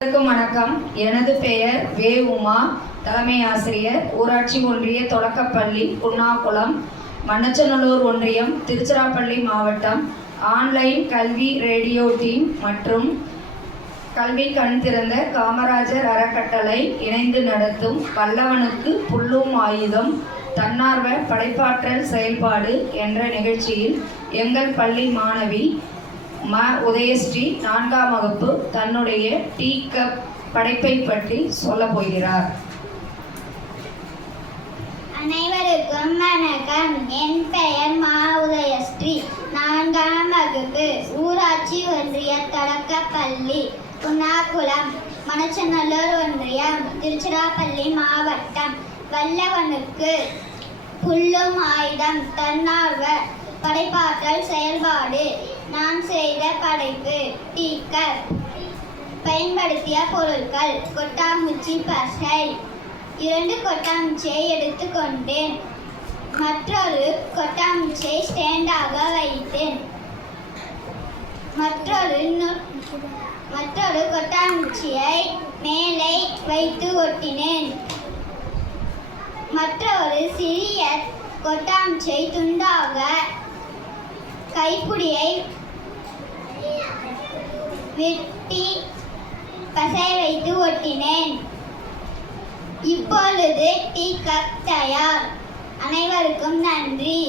வணக்கம். எனது பெயர் வே. உமா, தலைமை ஆசிரியர், ஊராட்சி ஒன்றிய தொடக்கப்பள்ளி, குன்னாகுளம், மண்ணச்சநல்லூர் ஒன்றியம், திருச்சிராப்பள்ளி மாவட்டம். ஆன்லைன் கல்வி ரேடியோ டீம் மற்றும் கல்வி கண் திறந்த காமராஜர் அறக்கட்டளை இணைந்து நடத்தும் வல்லவனுக்கு புல்லும் ஆயுதம் தன்னார்வ படைப்பாற்றல் செயல்பாடு என்ற நிகழ்ச்சியில் எங்கள் பள்ளி மாணவி உதயஸ்ரீ 4ஆம் வகுப்பு தன்னுடைய டீ கப் படைப்பை பற்றி சொல்ல போகிறார். அனைவருக்கும் வணக்கம். என் பெயர் உதயஸ்ரீ, 4ஆம் வகுப்பு, ஊராட்சி ஒன்றிய தொடக்கப்பள்ளி, குன்னாகுளம், மண்ணச்சநல்லூர் ஒன்றியம், திருச்சிராப்பள்ளி மாவட்டம். வல்லவனுக்கு புல்லும் ஆயுதம் தன்னார்வ படைப்பாற்றல் செயல்பாடு. நான் செய்த படைப்பு டீ கப். பயன்படுத்திய பொருட்கள்: கொட்டாங்குச்சி, பசை. 2 கொட்டாங்குச்சியை எடுத்துக்கொண்டேன். மற்றொரு கொட்டாங்குச்சியை ஸ்டாண்டாக வைத்தேன். மற்றொரு கொட்டாங்குச்சியை மேலே வைத்து ஒட்டினேன். மற்றொரு சிறிய கொட்டாங்குச்சியை துண்டாக கைப்பிடியை வெட்டி பசை வைத்து ஒட்டினேன். இப்பொழுது டீ கப் தயார். அனைவருக்கும் நன்றி.